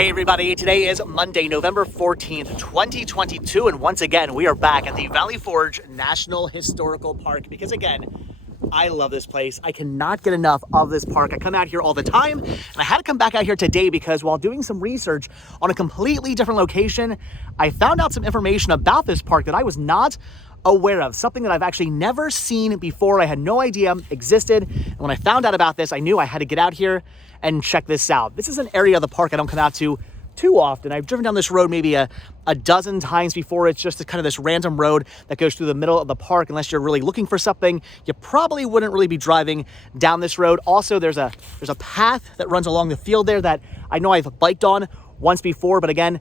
Hey everybody, today is Monday, November 14th, 2022, and once again, we are back at the Valley Forge National Historical Park because again, I love this place. I cannot get enough of this park. I come out here all the time, and I had to come back out here today because while doing some research on a completely different location, I found out some information about this park that I was not aware of, something that I've actually never seen before. I had no idea existed, and when I found out about this, I knew I had to get out here and check this out. This is an area of the park I don't come out to too often. I've driven down this road maybe a dozen times before. It's just kind of this random road that goes through the middle of the park. Unless you're really looking for something, you probably wouldn't really be driving down this road. Also, there's a path that runs along the field there that I know I've biked on once before, but again,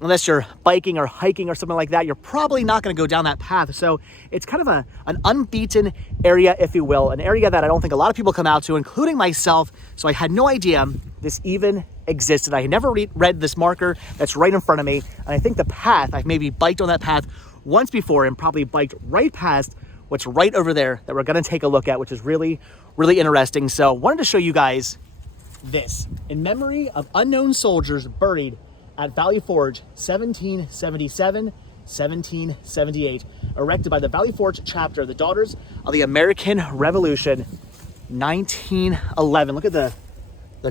unless you're biking or hiking or something like that, you're probably not going to go down that path. So it's kind of an unbeaten area, if you will, an area that I don't think a lot of people come out to, including myself. So I had no idea this even existed. I had never read this marker that's right in front of me. And I think the path, I've maybe biked on that path once before and probably biked right past what's right over there that we're going to take a look at, which is really, really interesting. So I wanted to show you guys this in memory of unknown soldiers buried at Valley Forge, 1777, 1778, erected by the Valley Forge chapter of the Daughters of the American Revolution, 1911. Look at the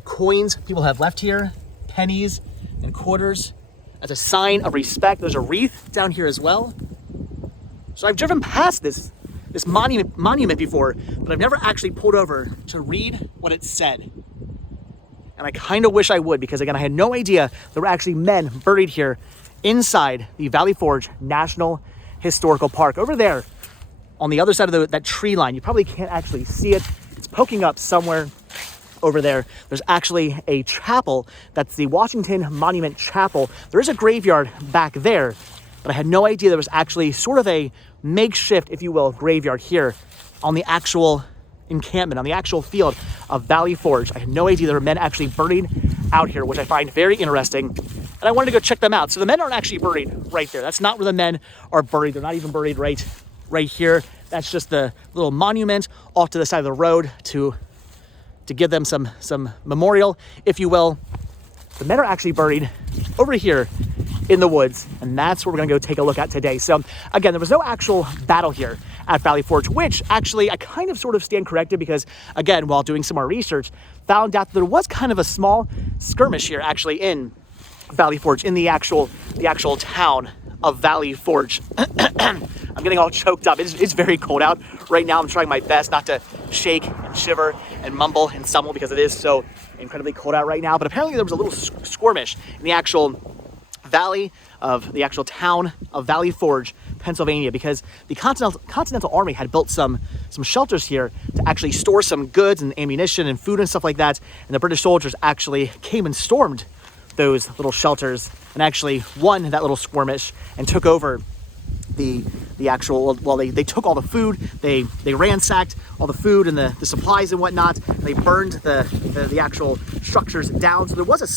coins people have left here, pennies and quarters, as a sign of respect. There's a wreath down here as well. So I've driven past this monument before, but I've never actually pulled over to read what it said. And I kind of wish I would, because again, I had no idea there were actually men buried here inside the Valley Forge National Historical Park. Over there, on the other side of that tree line, you probably can't actually see it. It's poking up somewhere over there. There's actually a chapel. That's the Washington Monument Chapel. There is a graveyard back there, but I had no idea there was actually sort of a makeshift, if you will, graveyard here on the actual encampment, on the actual field of Valley Forge. I had no idea there were men actually buried out here, which I find very interesting, and I wanted to go check them out. So the men aren't actually buried right there. That's not where the men are buried. They're not even buried right here. That's just the little monument off to the side of the road to give them some memorial, if you will. The men are actually buried over here in the woods, and that's what we're gonna go take a look at today. So again, there was no actual battle here at Valley Forge, which actually I kind of sort of stand corrected, because again, while doing some more research, found out that there was kind of a small skirmish here actually in Valley Forge, in the actual town of Valley Forge. I'm getting all choked up. It's very cold out right now. I'm trying my best not to shake and shiver and mumble and stumble because it is so incredibly cold out right now. But apparently there was a little skirmish in the actual town of Valley Forge, Pennsylvania, because the Continental Army had built some shelters here to actually store some goods and ammunition and food and stuff like that. And the British soldiers actually came and stormed those little shelters and actually won that little skirmish and took over the actual, well, they took all the food, they ransacked all the food and the supplies and whatnot, and they burned the actual structures down. So there was a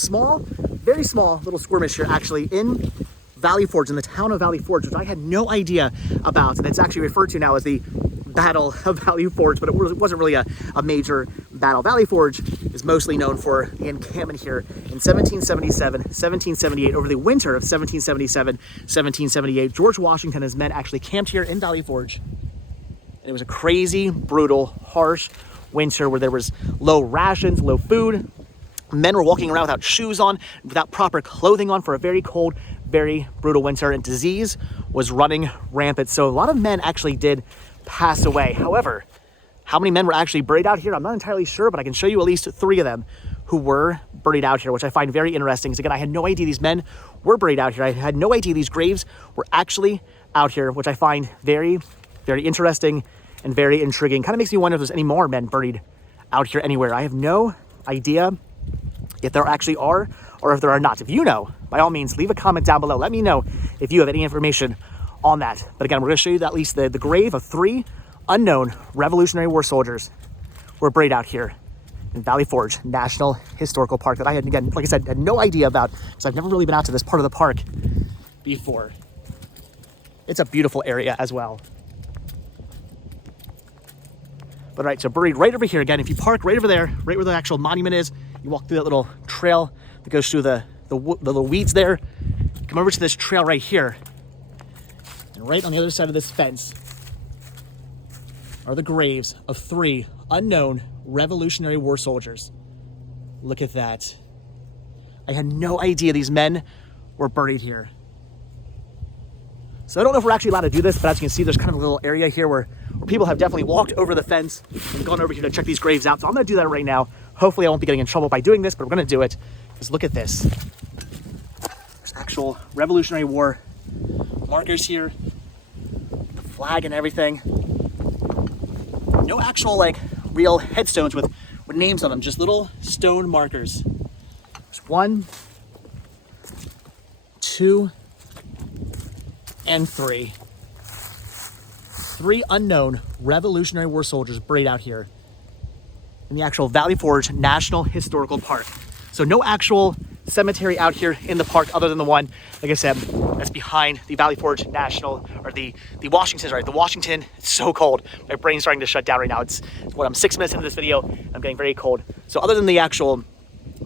very small little skirmish here actually in Valley Forge, in the town of Valley Forge, which I had no idea about, and it's actually referred to now as the Battle of Valley Forge, but it wasn't really a major battle. Valley Forge is mostly known for the encampment here in 1777, 1778. Over the winter of 1777, 1778, George Washington and his men actually camped here in Valley Forge. And it was a crazy, brutal, harsh winter where there was low rations, low food. Men were walking around without shoes on, without proper clothing on for a very cold, very brutal winter, and disease was running rampant. So a lot of men actually did pass away. However, how many men were actually buried out here, I'm not entirely sure, but I can show you at least 3 of them who were buried out here, which I find very interesting. Because again, I had no idea these men were buried out here. I had no idea these graves were actually out here, which I find very, very interesting and very intriguing. Kind of makes me wonder if there's any more men buried out here anywhere. I have no idea if there actually are or if there are not. If you know, by all means, leave a comment down below. Let me know if you have any information on that. But again, we're going to show you at least the grave of 3 unknown Revolutionary War soldiers were buried out here in Valley Forge National Historical Park that I had, again, like I said, had no idea about, because I've never really been out to this part of the park before. It's a beautiful area as well. But right, so buried right over here. Again, if you park right over there, right where the actual monument is, you walk through that little trail that goes through the the little weeds there. Come over to this trail right here. And right on the other side of this fence are the graves of 3 unknown Revolutionary War soldiers. Look at that. I had no idea these men were buried here. So I don't know if we're actually allowed to do this, but as you can see, there's kind of a little area here where people have definitely walked over the fence and gone over here to check these graves out. So I'm gonna do that right now. Hopefully I won't be getting in trouble by doing this, but we're gonna do it. Because look at this. There's actual Revolutionary War markers here. The flag and everything. No actual like real headstones with names on them, just little stone markers. There's 1, 2, and 3. 3 unknown Revolutionary War soldiers buried out here in the actual Valley Forge National Historical Park. So no actual cemetery out here in the park other than the one, like I said, that's behind the Valley Forge National, or the Washington, right? The Washington, it's so cold. My brain's starting to shut down right now. It's what, I'm 6 minutes into this video. I'm getting very cold. So other than the actual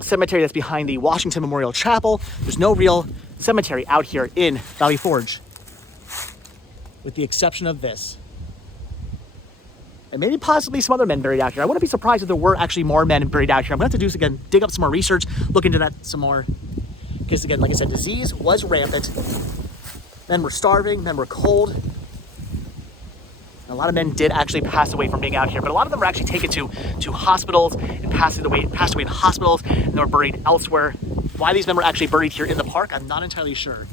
cemetery that's behind the Washington Memorial Chapel, there's no real cemetery out here in Valley Forge, with the exception of this. And maybe possibly some other men buried out here. I wouldn't be surprised if there were actually more men buried out here. I'm gonna have to do this again, dig up some more research, look into that some more. Because again, like I said, disease was rampant. Men were starving, men were cold. And a lot of men did actually pass away from being out here, but a lot of them were actually taken to hospitals and passed away in hospitals, and they were buried elsewhere. Why these men were actually buried here in the park, I'm not entirely sure.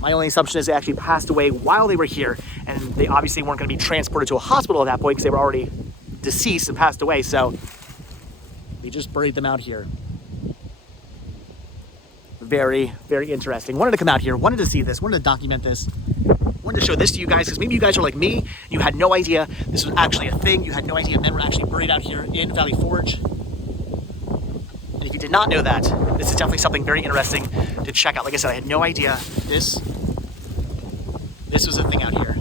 My only assumption is they actually passed away while they were here, and they obviously weren't going to be transported to a hospital at that point because they were already deceased and passed away, so they just buried them out here. Very, very interesting. Wanted to come out here, wanted to see this, wanted to document this, wanted to show this to you guys, because maybe you guys are like me, you had no idea this was actually a thing, you had no idea men were actually buried out here in Valley Forge. And if you did not know that, this is definitely something very interesting to check out. Like I said, I had no idea this was a thing out here.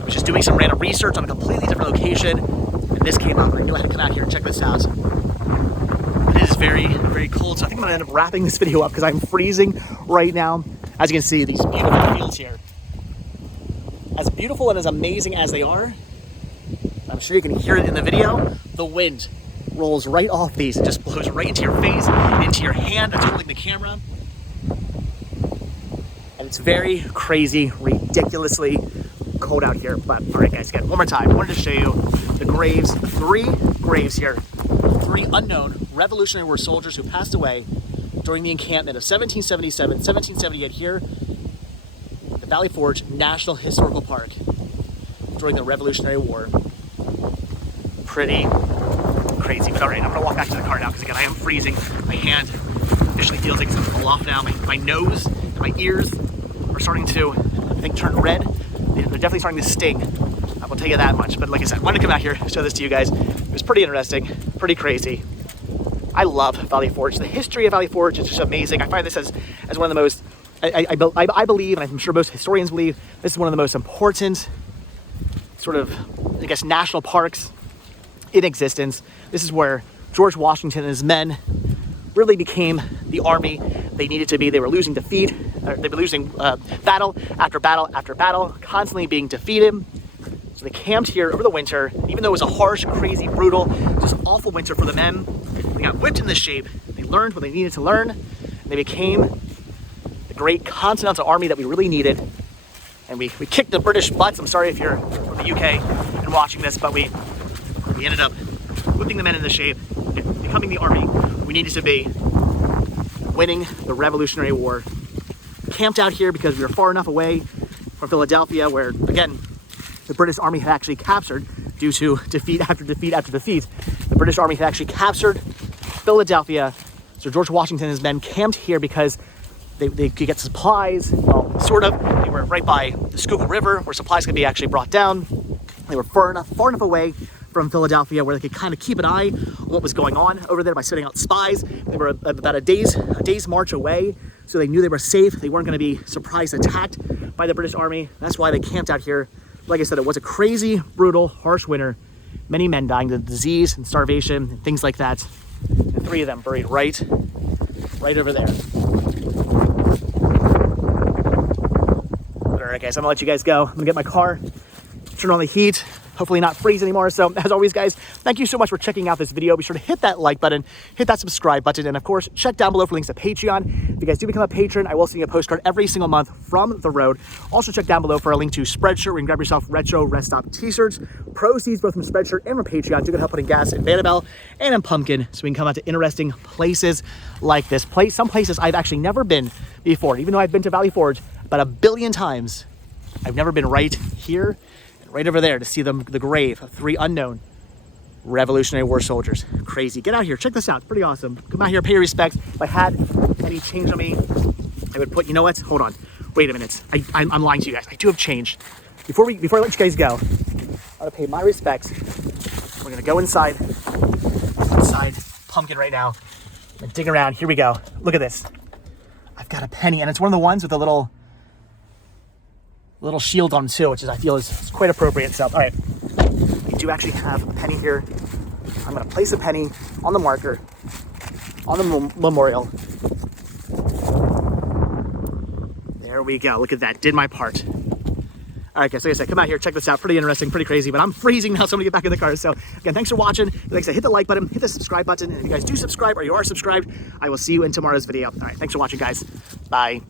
I was just doing some random research on a completely different location, and this came up, and I knew I had to come out here and check this out. It is very, very cold, so I think I'm gonna end up wrapping this video up because I'm freezing right now. As you can see, these beautiful fields here. As beautiful and as amazing as they are, I'm sure you can hear it in the video, the wind rolls right off these. It just blows right into your face, into your hand that's holding the camera. And it's very crazy, ridiculously cold out here. But all right, guys, again, one more time, I wanted to show you the graves, 3 graves here. 3 unknown Revolutionary War soldiers who passed away during the encampment of 1777, 1778 here at the Valley Forge National Historical Park during the Revolutionary War. Pretty crazy, but all right, I'm gonna walk back to the car now because again, I am freezing. My hand officially feels like it's gonna fall off now. My nose and my ears are starting to, I think, turn red. They're definitely starting to sting. I will tell you that much. But like I said, I wanted to come out here and show this to you guys. It was pretty interesting, pretty crazy. I love Valley Forge. The history of Valley Forge is just amazing. I find this as one of the most, I believe, and I'm sure most historians believe, this is one of the most important sort of, I guess, national parks in existence. This is where George Washington and his men really became the army they needed to be. They were losing they were losing battle after battle after battle, constantly being defeated. So they camped here over the winter. Even though it was a harsh, crazy, brutal, just awful winter for the men, they got whipped into shape. They learned what they needed to learn, and they became the great continental army that we really needed. And we kicked the British butts. I'm sorry if you're from the UK and watching this, but we ended up whipping the men into shape, becoming the army we needed to be, winning the Revolutionary War. Camped out here because we were far enough away from Philadelphia, where, again, the British Army had actually captured, due to defeat after defeat after defeat, the British Army had actually captured Philadelphia. So George Washington and his men camped here because they could get supplies, well, sort of. They were right by the Schuylkill River, where supplies could be actually brought down. They were far enough away from Philadelphia where they could kind of keep an eye on what was going on over there by sending out spies. They were about a day's march away, so they knew they were safe. They weren't going to be surprise attacked by the British Army. That's why they camped out here. Like I said, it was a crazy, brutal, harsh winter, many men dying of disease and starvation and things like that. And 3 of them buried right over there. All right, guys, I'm gonna let you guys go. I'm gonna get my car, turn on the heat, hopefully not freeze anymore. So as always, guys, thank you so much for checking out this video. Be sure to hit that like button, hit that subscribe button, and of course, check down below for links to Patreon. If you guys do become a patron, I will send you a postcard every single month from the road. Also check down below for a link to Spreadshirt where you can grab yourself retro rest stop t-shirts. Proceeds both from Spreadshirt and from Patreon do help putting gas in Vanabelle and in Pumpkin so we can come out to interesting places like this place. Some places I've actually never been before. Even though I've been to Valley Forge about 1 billion times, I've never been right here and right over there to see the grave of 3 unknown Revolutionary War soldiers. Crazy. Get out here. Check this out. It's pretty awesome. Come out here, pay your respects. If I had any change on me, I would put, you know what? Hold on. Wait a minute. I'm lying to you guys. I do have change. Before I let you guys go, I'm gonna pay my respects. We're gonna go inside Pumpkin right now and dig around. Here we go. Look at this. I've got a penny, and it's one of the ones with a little shield on too, which I feel is quite appropriate. So, all right, we do actually have a penny here. I'm gonna place a penny on the marker, on the memorial. There we go. Look at that. Did my part. All right, guys, like I said, come out here, check this out. Pretty interesting, pretty crazy, but I'm freezing now, so I'm gonna get back in the car. So again, thanks for watching. Like I said, hit the like button, hit the subscribe button. And if you guys do subscribe or you are subscribed, I will see you in tomorrow's video. All right, thanks for watching, guys. Bye.